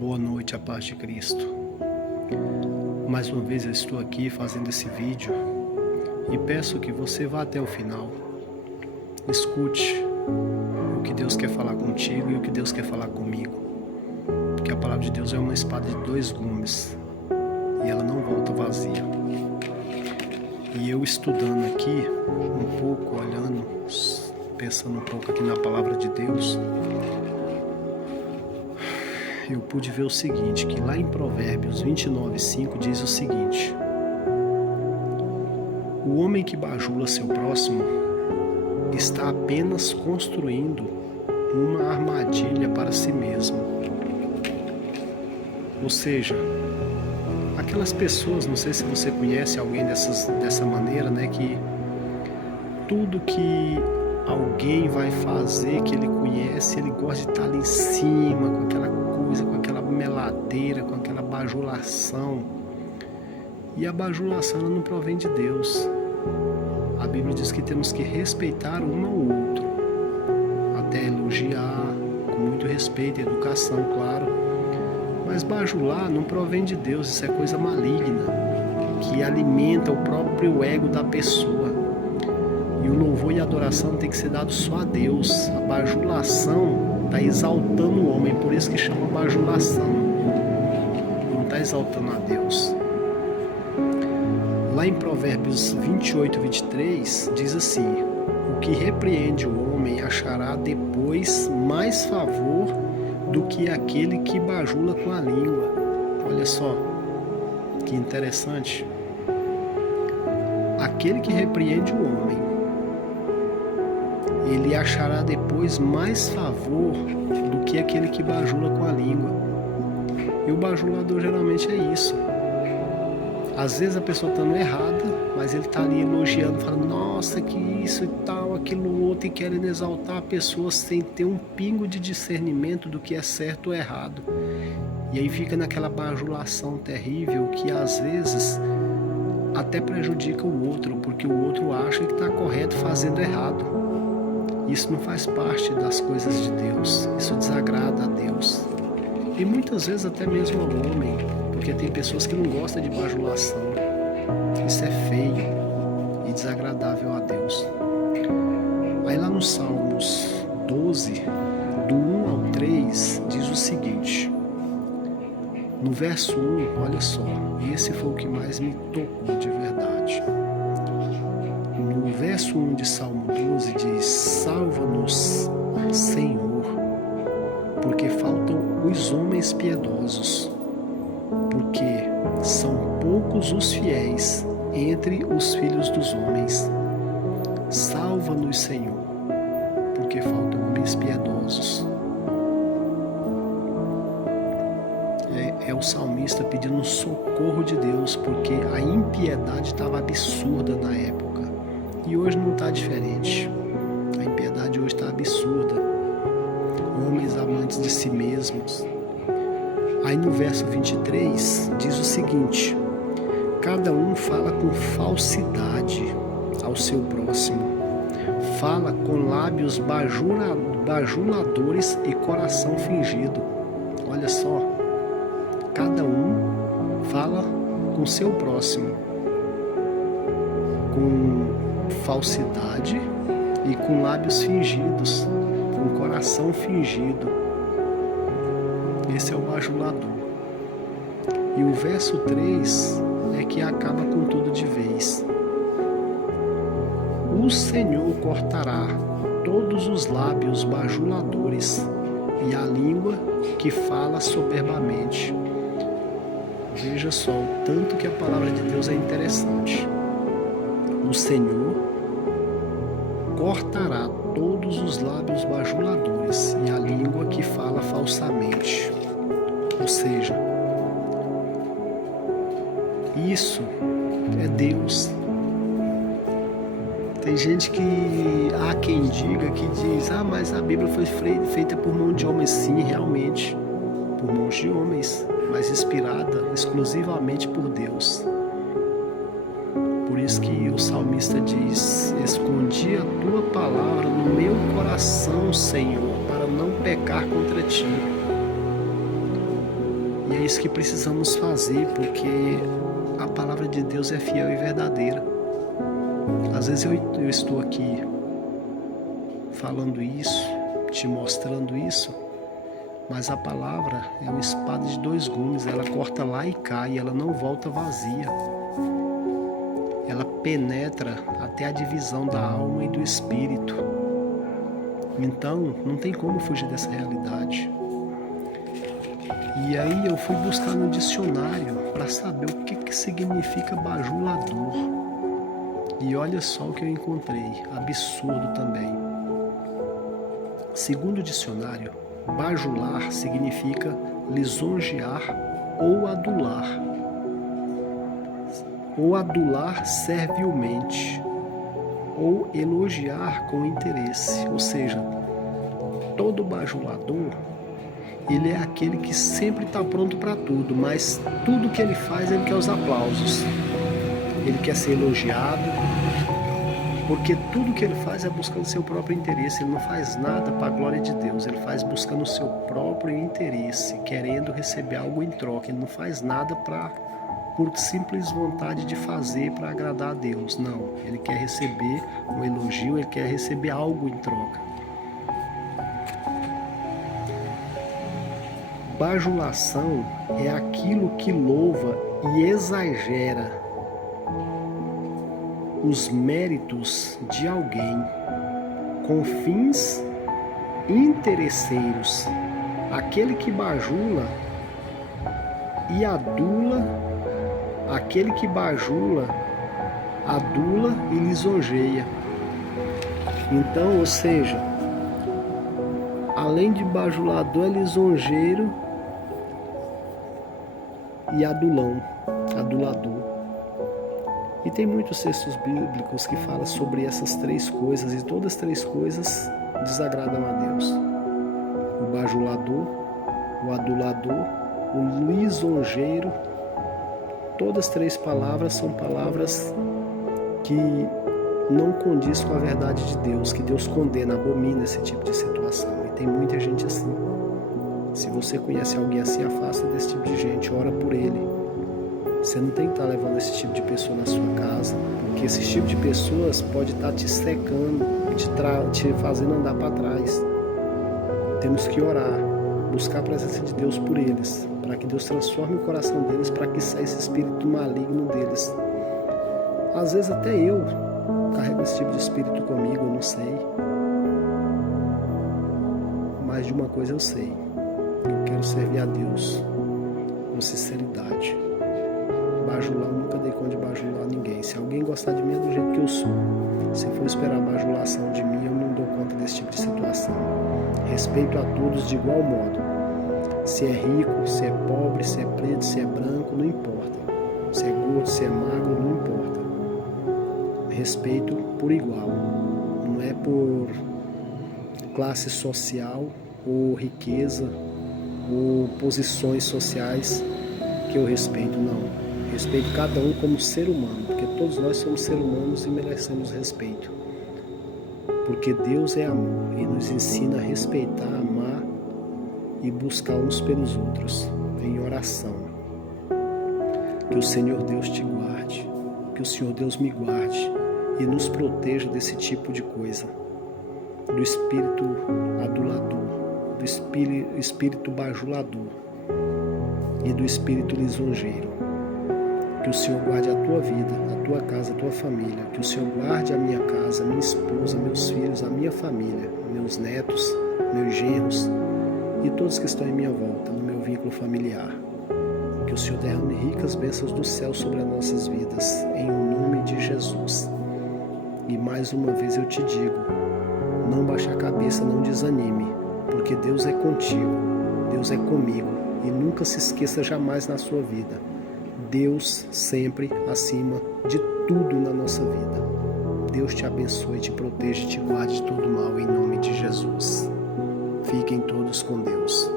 Boa noite, a paz de Cristo. Mais uma vez eu estou aqui fazendo esse vídeo e peço que você vá até o final. Escute o que Deus quer falar contigo e o que Deus quer falar comigo. Porque a palavra de Deus é uma espada de dois gumes e ela não volta vazia. E eu estudando aqui um pouco, olhando, pensando um pouco aqui na palavra de Deus, eu pude ver o seguinte, que lá em Provérbios 29:5 diz o seguinte: o homem que bajula seu próximo está apenas construindo uma armadilha para si mesmo. Ou seja, aquelas pessoas, não sei se você conhece alguém dessa maneira, né, que tudo que alguém vai fazer, que ele conhece, ele gosta de estar ali em cima, com aquela coisa, com aquela meladeira, com aquela bajulação. E a bajulação ela não provém de Deus. A Bíblia diz que temos que respeitar um ao outro, até elogiar, com muito respeito e educação, claro. Mas bajular não provém de Deus, isso é coisa maligna, que alimenta o próprio ego da pessoa. E o louvor e a adoração tem que ser dado só a Deus. A bajulação está exaltando o homem, por isso que chama bajulação. Não está exaltando a Deus. Lá em Provérbios 28:23 diz assim: o que repreende o homem achará depois mais favor do que aquele que bajula com a língua. Olha só, que interessante. Aquele que repreende o homem, ele achará depois mais favor do que aquele que bajula com a língua. E o bajulador geralmente é isso. Às vezes a pessoa está errada, mas ele está ali elogiando, falando, nossa, que isso e tal, aquilo outro, e querendo exaltar a pessoa sem ter um pingo de discernimento do que é certo ou errado. E aí fica naquela bajulação terrível que às vezes até prejudica o outro, porque o outro acha que está correto fazendo errado. Isso não faz parte das coisas de Deus, isso desagrada a Deus. E muitas vezes até mesmo ao homem, porque tem pessoas que não gostam de bajulação. Isso é feio e desagradável a Deus. Aí lá no Salmos 12, do 1 ao 3, diz o seguinte. No verso 1, olha só, esse foi o que mais me tocou de verdade. No verso 1 de Salmo 12 diz: salva-nos, Senhor, porque faltam os homens piedosos, porque são poucos os fiéis entre os filhos dos homens. Salva-nos, Senhor, porque faltam homens piedosos. É o salmista pedindo um socorro de Deus, porque a impiedade estava absurda na época. E hoje não está diferente. A impiedade hoje está absurda. Homens amantes de si mesmos. Aí no verso 23 diz o seguinte: cada um fala com falsidade ao seu próximo, fala com lábios bajuladores e coração fingido. Olha só, cada um fala com seu próximo com falsidade e com lábios fingidos, com coração fingido. Esse é o bajulador. E o verso 3 é que acaba com tudo de vez. O Senhor cortará todos os lábios bajuladores e a língua que fala soberbamente. Veja só o tanto que a palavra de Deus é interessante. O Senhor cortará todos os lábios bajuladores e a língua que fala falsamente. Ou seja, isso é Deus. Tem gente que há quem diga, que diz, mas a Bíblia foi feita por mão de homens. Sim, realmente, por mãos de homens, mas inspirada exclusivamente por Deus. Por isso que o salmista diz: escondi a tua palavra no meu coração, Senhor, para não pecar contra ti. E é isso que precisamos fazer, porque a palavra de Deus é fiel e verdadeira. Às vezes eu estou aqui falando isso, te mostrando isso, mas a palavra é uma espada de dois gumes, ela corta lá e cai, ela não volta vazia. Ela penetra até a divisão da alma e do espírito. Então, não tem como fugir dessa realidade. E aí eu fui buscar no dicionário para saber o que significa bajulador. E olha só o que eu encontrei, absurdo também. Segundo o dicionário, bajular significa lisonjear ou adular servilmente, ou elogiar com interesse. Ou seja, todo bajulador, ele é aquele que sempre está pronto para tudo, mas tudo que ele faz, ele quer os aplausos. Ele quer ser elogiado, porque tudo que ele faz é buscando seu próprio interesse. Ele não faz nada para a glória de Deus, ele faz buscando o seu próprio interesse, querendo receber algo em troca. Ele não faz nada por simples vontade de fazer para agradar a Deus. Não, ele quer receber um elogio, ele quer receber algo em troca. Bajulação é aquilo que louva e exagera os méritos de alguém com fins interesseiros. Aquele que bajula e adula, aquele que bajula, adula e lisonjeia. Então, ou seja, além de bajulador, é lisonjeiro e adulador. E tem muitos textos bíblicos que falam sobre essas três coisas, e todas as três coisas desagradam a Deus. O bajulador, o adulador, o lisonjeiro, todas as três palavras são palavras que não condiz com a verdade de Deus, que Deus condena, abomina esse tipo de situação. E tem muita gente assim. Se você conhece alguém assim, afasta desse tipo de gente, ora por ele. Você não tem que estar levando esse tipo de pessoa na sua casa, porque esse tipo de pessoas pode estar te secando, te fazendo andar para trás. Temos que orar, buscar a presença de Deus por eles, para que Deus transforme o coração deles, para que saia esse espírito maligno deles. Às vezes até eu carrego esse tipo de espírito comigo, eu não sei. Mas de uma coisa eu sei, eu quero servir a Deus com sinceridade. Bajular, eu nunca dei conta de bajular ninguém. Se alguém gostar de mim é do jeito que eu sou. Se for esperar bajulação de mim, eu não dou conta desse tipo de situação. Respeito a todos de igual modo. Se é rico, se é pobre, se é preto, se é branco, não importa. Se é gordo, se é magro, não importa. Respeito por igual. Não é por classe social ou riqueza ou posições sociais que eu respeito, não. Respeito cada um como ser humano, porque todos nós somos seres humanos e merecemos respeito. Porque Deus é amor e nos ensina a respeitar, amar e buscar uns pelos outros em oração. Que o Senhor Deus te guarde, que o Senhor Deus me guarde e nos proteja desse tipo de coisa, do espírito adulador, do espírito bajulador e do espírito lisonjeiro. Que o Senhor guarde a tua vida, a tua casa, a tua família. Que o Senhor guarde a minha casa, a minha esposa, meus filhos, a minha família, meus netos, meus genros e todos que estão em minha volta, no meu vínculo familiar. Que o Senhor derrame ricas bênçãos do céu sobre as nossas vidas, em nome de Jesus. E mais uma vez eu te digo, não baixe a cabeça, não desanime, porque Deus é contigo, Deus é comigo, e nunca se esqueça jamais na sua vida. Deus sempre acima de tudo na nossa vida. Deus te abençoe, te proteja e te guarde de todo mal em nome de Jesus. Fiquem todos com Deus.